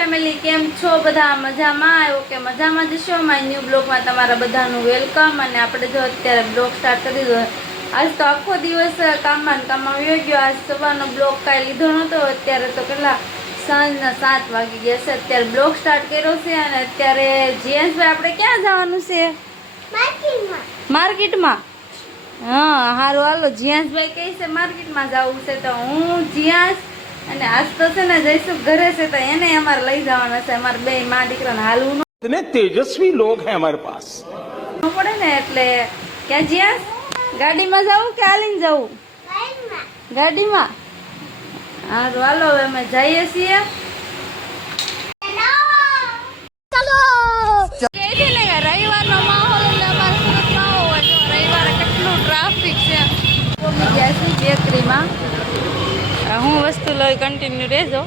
Family કેમ છો બધા મજામાં આવ્યો કે મજામાં જશો માય ન્યૂ બ્લોગમાં તમારા બધાનું વેલકમ અને આપણે જો અત્યારે બ્લોગ સ્ટાર્ટ કરી દીધો આજ તો આખો દિવસ કામમાં વયો ગયો આજ સવારનો બ્લોગ કાંઈ લીધો નહોતો અત્યારે તો કેટલા સાંજના 7 વાગી ગયા છે અત્યારે બ્લોગ સ્ટાર્ટ કર્યો છે અને અત્યારે જીએસભાઈ આપણે ક્યાં જવાનું છે માર્કેટમાં હા સારું હાલો જીયાસભાઈ કહે છે માર્કેટમાં જવું છે તો હું જીયાસ અને આજ તો છે ને જઈશું ઘરે છે તો એને અમારે લઈ જવાના છે અમારે બે માં દીકરાને હાલવું इतने तेजस्वी लोग हैं हमारे पास ન પડે ને એટલે ક્યાં જીયાસ ગાડીમાં જવું કે હાલીને જવું ગાડીમાં સારું હાલો હવે અમે જઈએ છીએ રવિવારનો માહોલ એટલે અમારે સુરતમાં હોય તો રવિવારે કેટલું ટ્રાફિક છે ગયા છું બેકરીમાં હું વસ્તુ લઈ કન્ટિન્યુ રહેજો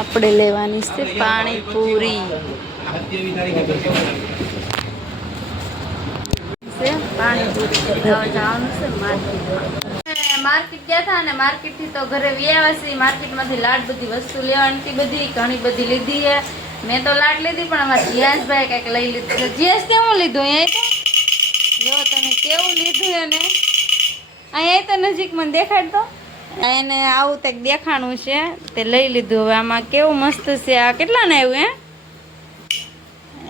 આપણે લેવાની છે પાણીપુરી જવાનું છે માર્કેટ ગયા હતા અને માર્કેટ થી તો ઘરે વ્યાવા છે માર્કેટમાંથી લાડ બધી વસ્તુ લેવાની હતી બધી ઘણી બધી લીધી છે મેં તો લાડ લીધી પણ અમારા જીયાસભાઈ કંઈક લઈ લીધું છે જીયાસ કેવું લીધું અહીંયા તો જો તમે કેવું લીધું એને અહીંયા તો નજીક મને દેખાડતો એને આવું કંઈક દેખાણું છે તે લઈ લીધું હવે આમાં કેવું મસ્ત છે આ કેટલાને આવ્યું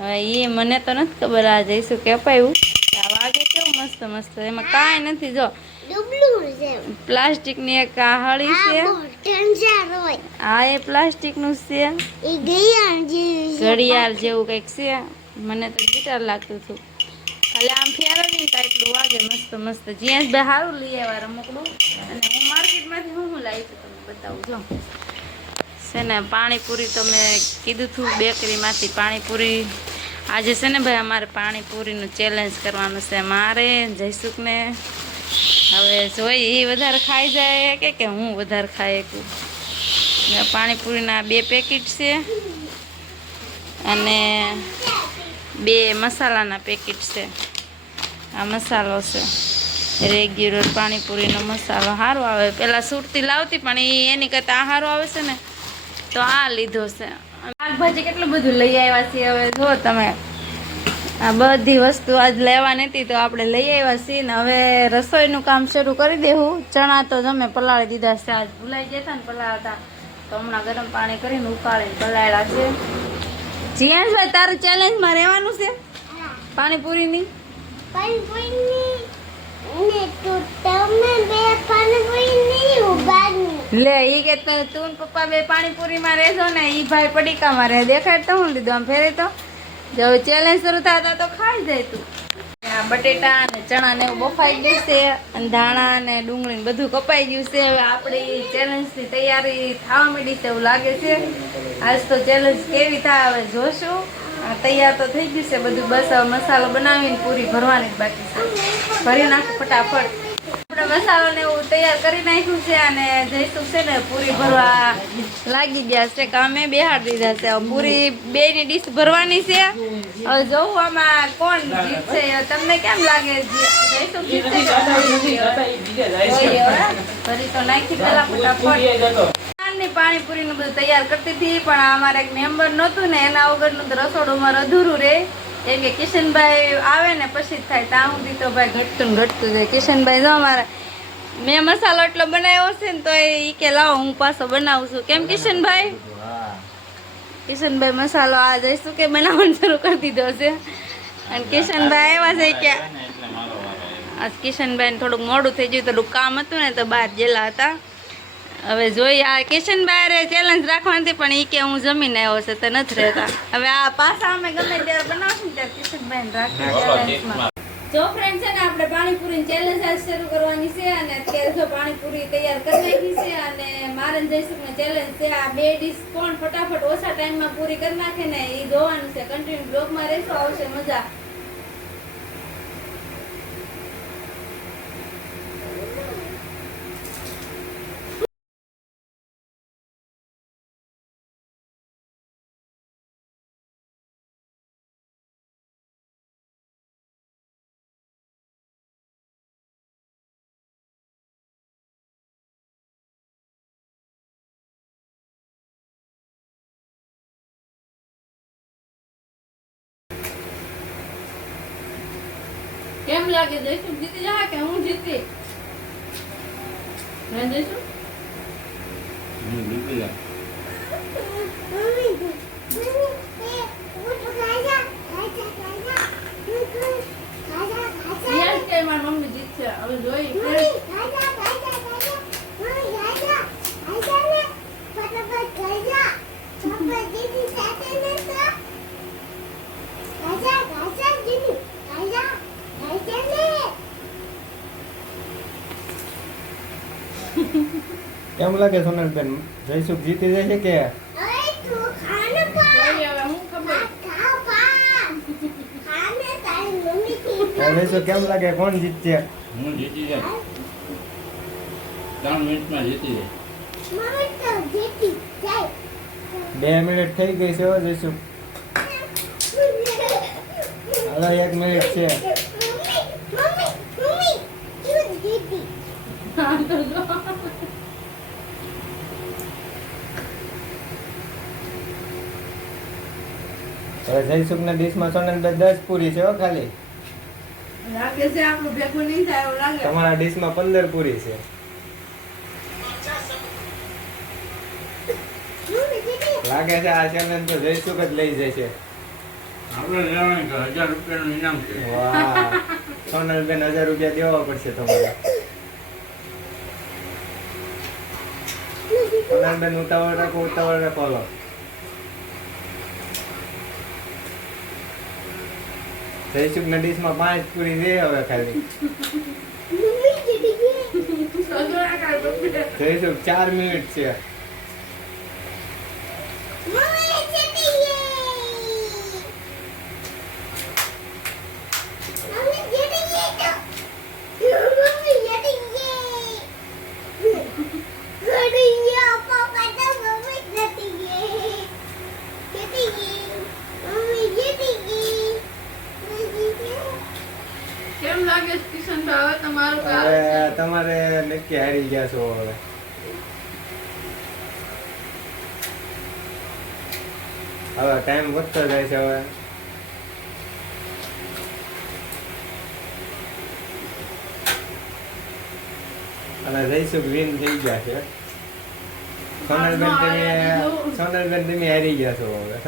હવે એ મને તો નથી ખબર આ જઈશું કે અપાયું આ વાગે કેવું મસ્ત મસ્ત એમાં કાંઈ નથી જો પ્લાસ્ટિકની એક આ હળી છે આ એ પ્લાસ્ટિકનું છે ઘડિયાળ જેવું કંઈક છે મને તો ગિટાર લાગતું હતું ખાલી આમ ફેરવી તો એટલું વાગે મસ્ત મસ્ત જ્યાં બે સારું લઈ આવ્યા રમકડું અને હું માર્કેટમાંથી હું લાવી છું તમને બતાવું જો છે ને પાણીપુરી તો મેં કીધું હતું બેકરીમાંથી પાણીપુરી આજે છે ને ભાઈ અમારે પાણીપુરીનું ચેલેન્જ કરવાનું છે મારે જયસુખને હવે જોઈ એ વધારે ખાઈ જાય કે હું વધારે ખાઈ શકું પાણીપુરીના 2 પેકેટ છે અને 2 મસાલાના પેકેટ છે આ મસાલો છે રેગ્યુલર પાણીપુરીનો મસાલો સારો આવે પહેલાં સુરતી લાવતી પણ એની કરતાં આ સારો આવે છે ને તો આ લીધો છે શાકભાજી કેટલું બધું લઈ આવ્યા છીએ હવે જો તમે આ બધી વસ્તુ આજ લેવાની હતી તો આપણે લઈ આવ્યા છીએ ને હવે રસોઈનું કામ શરૂ કરી દેવું ચણા તો તમે પલાળી દીધા છે આજ ભૂલાઈ ગયા હતા ને પલાળતા તો હમણાં ગરમ પાણી કરીને ઉકાળીને પલાળ્યા છે જીયાસભાઈ તારું ચેલેન્જમાં રહેવાનું છે પાણીપુરીની લે ઈ કે તું પપ્પા 2 પાણીપુરીમાં રહેજો ને ઈ ભાઈ પડીકામાં રહે દેખાડ તો હું લીધું આમ ફેરે તો જો ચેલેન્જ શરૂ થતા તો ખાઈ જાય તું આ બટેટા અને ચણા ને એવું બફાઈ ગયું છે અને ધાણા ને ડુંગળી ને બધું કપાઈ ગયું છે હવે આપણી ચેલેન્જની તૈયારી થવા માંડી છે એવું લાગે છે આજ તો ચેલેન્જ કેવી થાય હવે જોશું તૈયાર તો થઈ ગયું છે બધું બસ હવે મસાલો બનાવીને પૂરી ભરવાની જ બાકી છે ભરી નાખું ફટાફટ આપણે મસાલો ને એવું તૈયાર કરી નાખ્યું છે અને જઈશું છે ને પૂરી ભરવા લાગી ગયા છે કે અમે બેહાડી દીધા છે પૂરી 2ની ડીશ ભરવાની છે હવે જોવું આમાં કોણ જીતશે તમને કેમ લાગે જઈશું જીતશે ભરી તો નાખી પેલા ફટાફટ પાણીપુરીનું બધું તૈયાર કરતી હતી પણ અમારે એક મેમ્બર નહોતું ને એના વગરનું તો રસોડું મારું અધૂરું રહે કેમ કે કિશનભાઈ આવે ને પછી જ થાય ત્યાં સુધી તો ભાઈ ઘટતું જાય કિશનભાઈ જો અમારે મેં મસાલો એટલો બનાવ્યો છે ને તો એ કે લાવો હું પાછો બનાવું છું કેમ કિશનભાઈ મસાલો આ જઈશું કે બનાવવાનું શરૂ કરી દીધો છે અને કિશનભાઈ આવ્યા છે કે આજ કિશનભાઈને થોડુંક મોડું થઈ ગયું થોડુંક કામ હતું ને તો બહાર ગયેલા હતા હવે જોઈએ આ કિશનભાઈ ચેલેન્જ રાખવાની પણ એ કે હું જમીને આવ્યો છે તો નથી રહેતા હવે આ પાછા અમે ગમે ત્યારે બનાવશું ત્યારે કિશનભાઈને રાખી ચેલેન્જમાં જો ફ્રેન્ડ છે ને આપણે પાણીપુરીની ચેલેન્જ આજ શરૂ કરવાની છે અને અત્યારે જો પાણીપુરી તૈયાર કરી નાખી છે અને મારે જઈશું ચેલેન્જ છે આ 2 ડીશ કોણ ફટાફટ ઓછા ટાઈમમાં પૂરી કરી નાખે ને એ જોવાનું છે કન્ટિન્યુ બ્લોગમાં રહેશો આવશે મજા કેમ લાગે જઈશું જીતી જા કે હું જીતી મેં જઈશું જીતી જાય. યાર કે મારી મમ્મી જીતશે હવે જોઈ કેમ લાગે સોનલબેન જયસુખ જીતી જશે કે જોઈ હવે હું ખબર જયસુખ કેમ લાગે કોણ જીતશે હું જીતી જાય. 3 મિનિટમાં જીતી જાય. 2 મિનિટ થઈ ગઈ છે હો જયસુખ હાલો 1 મિનિટ છે હા તો જો હવે જયસુખ ના ડીશમાં સોનલબેન 10 પૂરી છે હો ખાલી લાગે છે આપણું ભેગું નહીં થાય એવું લાગે તમારા ડીશમાં 15 પૂરી છે લાગે છે આ ચેલેન્જ તો જયસુખ જ લઈ જશે આપણે લેવાનું કે 1000 રૂપિયાનું ઇનામ છે. વાહ સોનલબેન 1000 રૂપિયા દેવા પડશે તમારે સોનલબેન ઉતાવળ રાખો હાલો જયસુખ ના ડીશમાં 5 પૂરી છે હવે ખાલી જયસુખ 4 મિનિટ છે કેમ લાગે છે કિશનભાઈ હવે તમારું કામ હવે છે તમારે નક્કી હારી ગયા છો હવે ટાઈમ વધતો જાય છે હવે અને જયસુખ વિન થઈ ગયા છે સોનલબેન તમે હારી ગયા છો હવે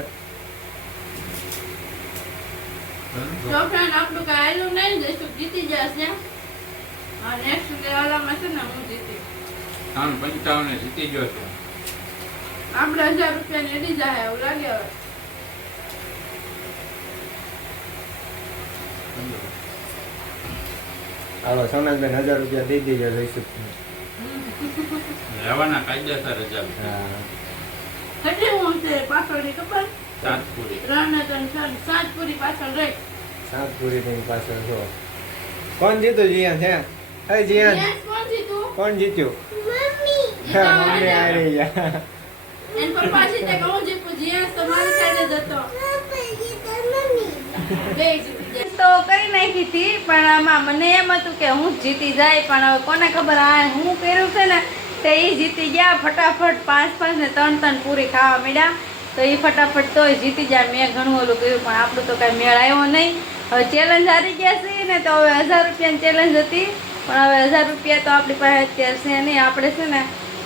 તો ફ્રેન્ડ આપણું કઈ આયલું નહીં જઈશું જીતી જશે હા નેક્સ્ટ લેવલમાં છે ને હું જીતી 355 જીતી ગયો છે. આપણે 1000 રૂપિયા લેડી જાય એવું લાગે હવે હાલો સોનલબેન 1000 રૂપિયા દઈ દેજો જયસુખ લેવાના કાયદેસર 1000. હા કેટલી હું છે પાછળની ખબર 7 પૂરી. 3 ને 3 7 પૂરી પાછળ રહી 7 પૂરી થઈ પાછળ છો કોણ જીતું જીયાન છે હે જીયાન Yes, કોણ જીતું કોણ જીત્યું મમ્મી મમ્મી હારી ગયા એન પપ્પા જીતે કે હું જીતું જીયાસ તો મારી સાઈડે જ હતો બે જીતી જાય તો કરી નાખી હતી પણ આમાં મને એમ હતું કે હું જ જીતી જાય પણ હવે કોને ખબર આ હું કર્યું છે ને તે એ જીતી ગયા ફટાફટ 5 ને 3 પૂરી ખાવા મળ્યા તો એ ફટાફટ તોય જીતી જાય મેં ઘણું ઓલું કર્યું પણ આપણું તો કાંઈ મેળ આવ્યો નહીં હવે ચેલેન્જ હારી ગયા છે ને તો હવે 1000 રૂપિયાની ચેલેન્જ હતી પણ હવે 1000 રૂપિયા તો આપણી પાસે અત્યારે છે નહીં આપણે છે ને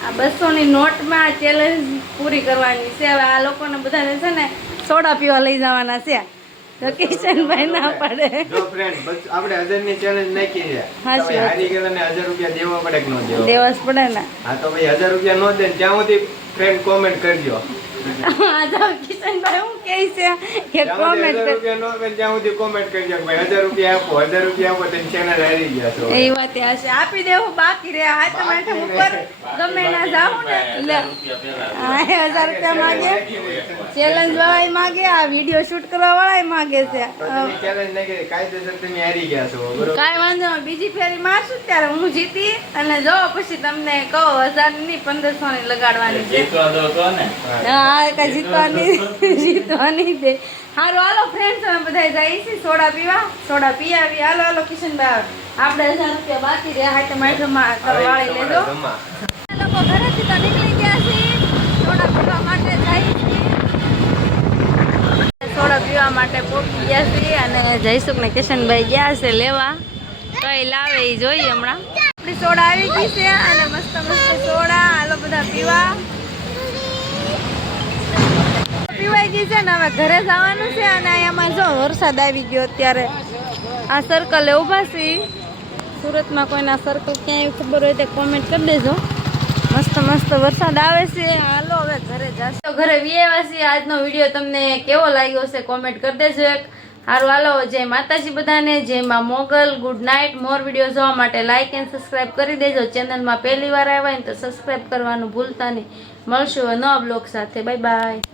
આ 200ની નોટમાં આ ચેલેન્જ પૂરી કરવાની છે હવે આ લોકોને બધાને છે ને સોડા પીવા લઈ જવાના છે તો કિશનભાઈ ના પડે જો ફ્રેન્ડ બસ આપણે 1000 ની ચેલેન્જ નાખી છે હાચી તો વાત. હારી ગયેલા ને 1000 રૂપિયા દેવા પડે કે ન દેવા દેવાસ પડે ને હા તો ભાઈ 1000 રૂપિયા નો દે ને ત્યાં સુધી ફ્રેન્ડ કોમેન્ટ કરજો આ તો કિશનભાઈ હું કહે છે કે ત્યાં સુધી કોમેન્ટ 1000 રૂપિયા નો દે ને ત્યાં સુધી કોમેન્ટ કરજો કે ભાઈ 1000 રૂપિયા આપો 1000 રૂપિયા આપો તો ચેનલ હારી ગયા છો એ વાત હશે આપી દેવું બાકી રે હાથ માટે ઉપર ગમે ના જાવ ને લે 1000 રૂપિયા માગે ચેલેન્જ વાળા માગે આ વિડિયો શૂટ કરવા વાળા માગે છે તો તમે ચેલેન્જ નાખી કાયદેસર તમે હારી ગયા છો બરોબર કાંઈ વાંધો નહીં બીજી ફેરી મારશું ત્યારે હું જીતી અને જો પછી તમને કહો 1000 ની 1500 ની લગાડવાની છે જીતવા દો તો ને. હા કઈ જીતવાની દે હારું હાલો ફ્રેન્ડ્સ અમે બધા જઈએ છીએ સોડા પી આવી હાલો કિશનભાઈ આપણે 1000 રૂપિયા બાકી રહ્યા હાથે માઇક્રોમાં વાળી લેજો જમા લોકો ઘરેથી તો નીકળી ગયા છે સોડા પીવા માટે જઈએ છીએ સોડા પીવા માટે માટે પહોંચી ગયા છીએ અને જયસુખ ને કિશનભાઈ ગયા છે લેવા, કઈ લાવે એ જોઈએ હમણાં. આપણી સોડા આવી ગઈ છે અને મસ્ત મસ્ત સોડા હાલો બધા પીવા. પીવાઈ ગઈ છે ને હવે ઘરે જવાનું છે અને અહીંયામાં જો વરસાદ આવી ગયો. અત્યારે આ સર્કલે ઊભા છીએ. સુરતમાં કોઈના સર્કલ ક્યાંય ખબર હોય તો કોમેન્ટ કરી દેજો. મસ્ત મસ્ત વરસાદ આવે છે. હાલો હવે ઘરે જશે. ઘરે વિયેવા છીએ. આજનો વિડીયો તમને કેવો લાગ્યો છે કોમેન્ટ કરી દેજો. સારું હાલો, જય માતાજી બધાને, જય માં Mogal. Good night. More video જોવા માટે લાઇક એન્ડ સબસ્ક્રાઈબ કરી દેજો. ચેનલમાં પહેલી વાર આવ્યા હોય ને તો સબસ્ક્રાઈબ કરવાનું ભૂલતા નહીં. મળશું નવા બ્લોગ સાથે. Bye bye.